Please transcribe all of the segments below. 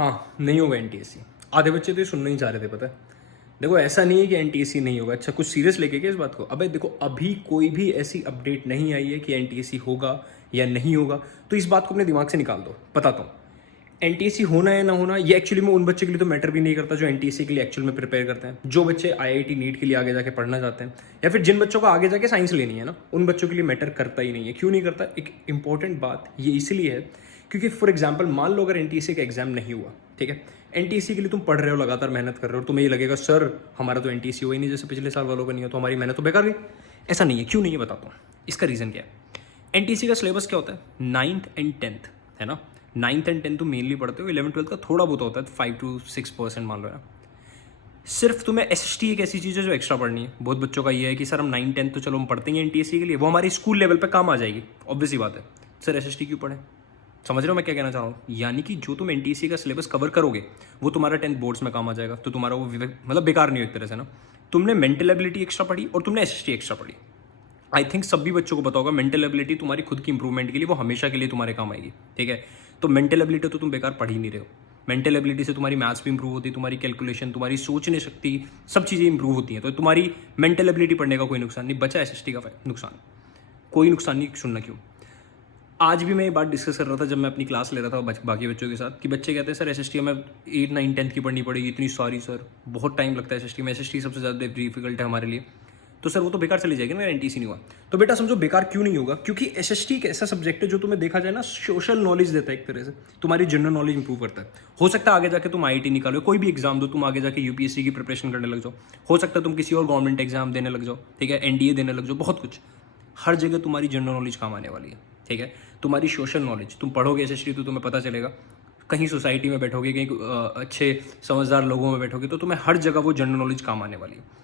हाँ नहीं होगा एनटीएससी। आधे बच्चे तो ये सुनना ही चाह रहे थे, पता है। देखो ऐसा नहीं है कि एनटीएससी नहीं होगा। अच्छा कुछ सीरियस लेके क्या इस बात को? अबे देखो अभी कोई भी ऐसी अपडेट नहीं आई है कि एनटीएससी होगा या नहीं होगा, तो इस बात को अपने दिमाग से निकाल दो। बताता हूँ, एनटीएससी होना है ना होना ये एक्चुअली में उन बच्चों के लिए तो मैटर भी नहीं करता जो एनटीएससी के लिए एक्चुअल में प्रिपेयर करते हैं। जो बच्चे आईआईटी नीट के लिए आगे जाके पढ़ना चाहते हैं, या फिर जिन बच्चों को आगे जाके साइंस लेनी है ना, उन बच्चों के लिए मैटर करता ही नहीं है। क्यों नहीं करता? एक इंपॉर्टेंट बात ये इसलिए है क्योंकि फॉर एग्जाम्पल मान लो अगर एनटीएससी का एग्जाम नहीं हुआ, ठीक है, एनटीएससी के लिए तुम पढ़ रहे हो, लगातार मेहनत कर रहे हो, तुम्हें ये लगेगा सर हमारा तो एनटीएससी हुआ ही नहीं, जैसे पिछले साल वालों का नहीं हो, तो हमारी मेहनत तो बेकार गई। ऐसा नहीं है। क्यों नहीं है बताता हूँ। इसका रीज़न क्या है? एनटीएससी का सिलेबस क्या होता है? 9th एंड 10th है ना। 9th एंड 10th तुम मेनली पढ़ते हो, 11th 12th का थोड़ा बहुत होता है, 5 to 6% मान लो यार। सिर्फ तुम्हें एसएसटी एक ऐसी चीज़ है जो एक्स्ट्रा पढ़नी है। बहुत बच्चों का ये है कि सर हम 9th 10th तो चलो हम पढ़ते हैं एनटीएससी के लिए, वो हमारी स्कूल लेवल पे काम आ जाएगी, ऑब्वियस ही बात है। सर एसएसटी क्यों पढ़े? समझ रहे हो मैं क्या कहना चाह रहा हूँ? यानी कि जो तुम एनटीएससी का सिलेबस कवर करोगे वो तुम्हारा 10th बोर्ड्स में काम आ जाएगा, तो तुम्हारा वो मतलब बेकार नहीं हो एक तरह से ना। तुमने मेंटल एबिलिटी एक्स्ट्रा पढ़ी और तुमने एसएसटी एक्स्ट्रा पढ़ी। आई थिंक सभी बच्चों को पता होगा मेंटल एबिलिटी तुम्हारी खुद की इंप्रूवमेंट के लिए वो हमेशा के लिए तुम्हारे काम आएगी, ठीक है। तो मेंटल एबिलिटी तो तुम बेकार पढ़ ही नहीं रहे हो। मेंटल एबिलिटी से तुम्हारी मैथ्स भी इंप्रूव होती है, तुम्हारी कैलकुलेशन, तुम्हारी सोचने शक्ति, सब चीज़ें इंप्रूव होती हैं। तो तुम्हारी मेंटल एबिलिटी पढ़ने का कोई नुकसान नहीं बचा, एसएसटी का नुकसान कोई नुकसान नहीं। सुनना क्यों? आज भी मैं ये बात डिस्कस कर रहा था जब मैं अपनी क्लास ले रहा था बाकी बच्चों के साथ, कि बच्चे कहते हैं सर एसएसटी हमें 8 9 10th की पढ़नी पड़ेगी, इतनी सॉरी सर बहुत टाइम लगता है एसएसटी में, एसएसटी सबसे ज़्यादा डिफिकल्ट है हमारे लिए। तो सर वो तो बेकार चली जाएगी ना, एनटीसी नहीं हुआ। तो बेटा समझो बेकार क्यों नहीं होगा, क्योंकि एसएसटी एक ऐसा सब्जेक्ट है जो तुम्हें देखा जाए ना सोशल नॉलेज देता है, एक तरह से तुम्हारी जनरल नॉलेज इंप्रूव करता है। हो सकता है आगे जाके तुम आईआईटी निकालो, कोई भी एग्जाम दो, तुम आगे जाके यूपीएससी की प्रिपरेशन करने लग जाओ, हो सकता है तुम किसी और गवर्नमेंट एग्जाम देने लग जाओ, ठीक है, एनडीए देने लग जाओ, बहुत कुछ। हर जगह तुम्हारी जनरल नॉलेज काम आने वाली है, ठीक है। तुम्हारी सोशल नॉलेज, तुम पढ़ोगे एसएसटी तो तुम्हें पता चलेगा, कहीं सोसाइटी में बैठोगे, कहीं अच्छे समझदार लोगों में बैठोगे, तो तुम्हें हर जगह वो जनरल नॉलेज काम आने वाली है।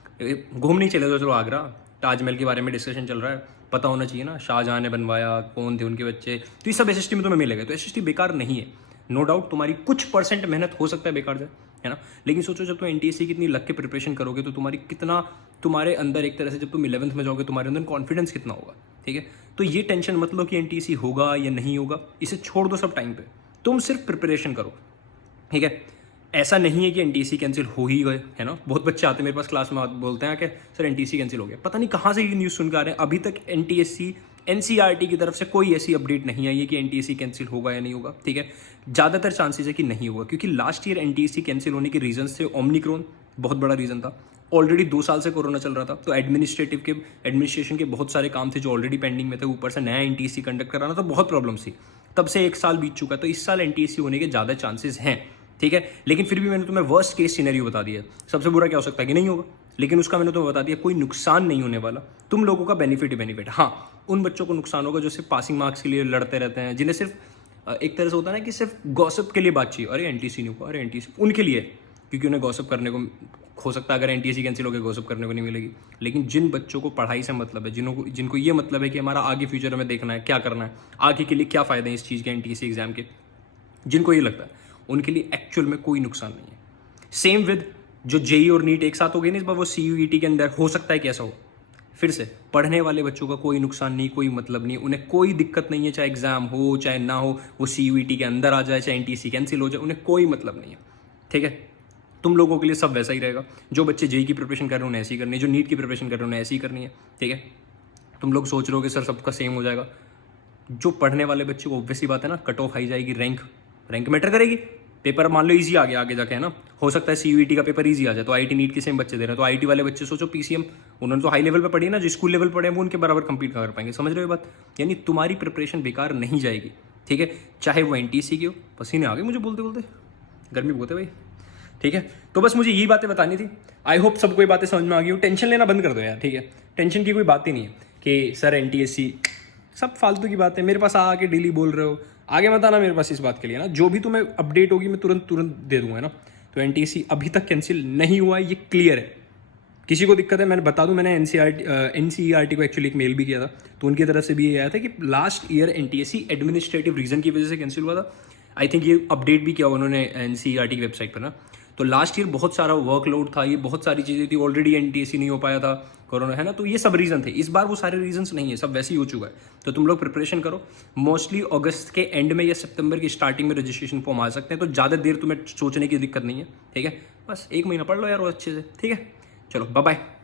घूमने चले जाओ, चलो आगरा, ताजमहल के बारे में डिस्कशन चल रहा है, पता होना चाहिए ना शाहजहां ने बनवाया, कौन थे उनके बच्चे, तो ये सब एसएसटी में तुम्हें मिलेगा। तो एसएसटी बेकार नहीं है, नो डाउट तुम्हारी कुछ परसेंट मेहनत हो सकता है बेकार जाए, है ना। लेकिन सोचो जब तुम एनटीएससी की इतनी लग के प्रिपरेशन करोगे तो तुम्हारी कितना, तुम्हारे अंदर एक तरह से जब तुम 11th में जाओगे तुम्हारे अंदर कॉन्फिडेंस कितना होगा, ठीक है। तो ये टेंशन मत लो कि एनटीएससी होगा या नहीं होगा, इसे छोड़ दो सब टाइम पे, तुम सिर्फ प्रिपरेशन करो, ठीक है। ऐसा नहीं है कि एनटीएससी कैंसिल हो ही गए, है ना। बहुत बच्चे आते हैं मेरे पास क्लास में, बोलते हैं कि सर एनटीएससी कैंसिल हो गया। पता नहीं कहाँ से ये न्यूज़ सुन के आ रहे हैं। अभी तक एनटीएससी एनसीईआरटी की तरफ से कोई ऐसी अपडेट नहीं आई है कि एनटीएससी कैंसिल होगा या नहीं होगा, ठीक है। ज़्यादातर चांसेस है कि नहीं होगा, क्योंकि लास्ट ईयर एनटीएससी कैंसिल होने के रीजन थे ओमिक्रॉन, बहुत बड़ा रीज़न था। ऑलरेडी 2 साल से कोरोना चल रहा था, तो एडमिनिस्ट्रेशन के बहुत सारे काम थे जो ऑलरेडी पेंडिंग में थे, ऊपर से नया एनटीएससी कंडक्ट कराना, तो बहुत प्रॉब्लम थी। तब से 1 साल बीत चुका, तो इस साल एनटीएससी होने के ज़्यादा चांसेस हैं, ठीक है। लेकिन फिर भी मैंने तुम्हें वर्स्ट केस सिनेरियो बता दिया। सबसे बुरा क्या हो सकता है कि नहीं होगा, लेकिन उसका मैंने तुम्हें बता दिया कोई नुकसान नहीं होने वाला। तुम लोगों का बेनिफिट ही बेनिफिट। हाँ, उन बच्चों को नुकसान होगा जो सिर्फ पासिंग मार्क्स के लिए लड़ते रहते हैं, जिन्हें सिर्फ एक तरह से होता है ना कि सिर्फ गॉसिप के लिए बात चाहिए, अरे एनटीएससी नहीं हुआ, अरे एनटीएससी, उनके लिए, क्योंकि उन्हें गॉसिप करने को हो सकता है अगर एनटीएससी कैंसिल हो गया गॉसिप करने को नहीं मिलेगी। लेकिन जिन बच्चों को पढ़ाई से मतलब है, जिनको ये मतलब है कि हमारा आगे फ्यूचर में देखना है, क्या करना है, आगे के लिए क्या फ़ायदे हैं इस चीज़ के एनटीएससी एग्जाम के, जिनको ये लगता है, उनके लिए एक्चुअल में कोई नुकसान नहीं है। सेम विद जो जेई और नीट एक साथ हो गए ना इस बार, वो सीयूईटी के अंदर हो सकता है कि ऐसा हो। फिर से पढ़ने वाले बच्चों का कोई नुकसान नहीं, कोई मतलब नहीं, उन्हें कोई दिक्कत नहीं है, चाहे एग्जाम हो चाहे ना हो, वो सीयूईटी के अंदर आ जाए, चाहे एनटीएससी कैंसिल हो जाए, उन्हें कोई मतलब नहीं है, ठीक है। तुम लोगों के लिए सब वैसा ही रहेगा। जो बच्चे जेई की प्रिपरेशन कर रहे हैं उन्हें ऐसी ही करनी है, जो नीट की प्रिपरेशन कर रहे हैं उन्हें ऐसी ही करनी है, ठीक है। तुम लोग सोच रहे हो कि सर सबका सेम हो जाएगा। जो पढ़ने वाले बच्चे को ऑब्वियस ही बात है ना, कट ऑफ आई जाएगी, रैंक मैटर करेगी। पेपर मान लो इजी आ गया आगे जाके, है ना, हो सकता है सीयूईटी का पेपर इजी आ जाए, तो आईटी नीट के सेम बच्चे दे रहे हैं, तो आईटी वाले बच्चे सोचो पीसीएम, उन्होंने तो हाई लेवल पे पढ़ी है ना, जो स्कूल लेवल पढ़े हैं वो उनके बराबर कंप्लीट कर पाएंगे। समझ रहे हो बात? यानी तुम्हारी प्रिपरेशन बेकार नहीं जाएगी, ठीक है, चाहे वो एनटीएससी की हो। पसीने आ गए मुझे बोलते बोलते, गर्मी बहुत है भाई, ठीक है। तो बस मुझे यही बातें बतानी थी। आई होप सबको ये बातें समझ में आ गई हो। टेंशन लेना बंद कर दो यार, ठीक है। टेंशन की कोई बात ही नहीं है कि सर एनटीएससी, सब फालतू की बात है। मेरे पास आके डेली बोल रहे हो, आगे मत आना मेरे पास इस बात के लिए ना। जो भी तुम्हें अपडेट होगी मैं तुरंत दे दूंगा ना। तो एनटीएससी अभी तक कैंसिल नहीं हुआ है, ये क्लियर है। किसी को दिक्कत है मैंने बता दूं, मैंने एनसीईआरटी को एक्चुअली एक मेल भी किया था, तो उनकी तरफ से भी ये आया था कि last year NTSC administrative reason की वजह से कैंसिल हुआ था। आई थिंक ये अपडेट भी किया उन्होंने एनसीईआरटी की वेबसाइट पर ना। तो लास्ट ईयर बहुत सारा वर्कलोड था, ये बहुत सारी चीज़ें थी, ऑलरेडी एनटीएससी नहीं हो पाया था, कोरोना है ना, तो ये सब रीज़न थे। इस बार वो सारे रीजंस नहीं है, सब वैसे ही हो चुका है। तो तुम लोग प्रिपरेशन करो। मोस्टली अगस्त के एंड में या सितंबर की स्टार्टिंग में रजिस्ट्रेशन फॉर्म आ सकते हैं, तो ज़्यादा देर तुम्हें सोचने की दिक्कत नहीं है, ठीक है। बस 1 महीना पढ़ लो यार वो अच्छे से, ठीक है। चलो बाय बाय।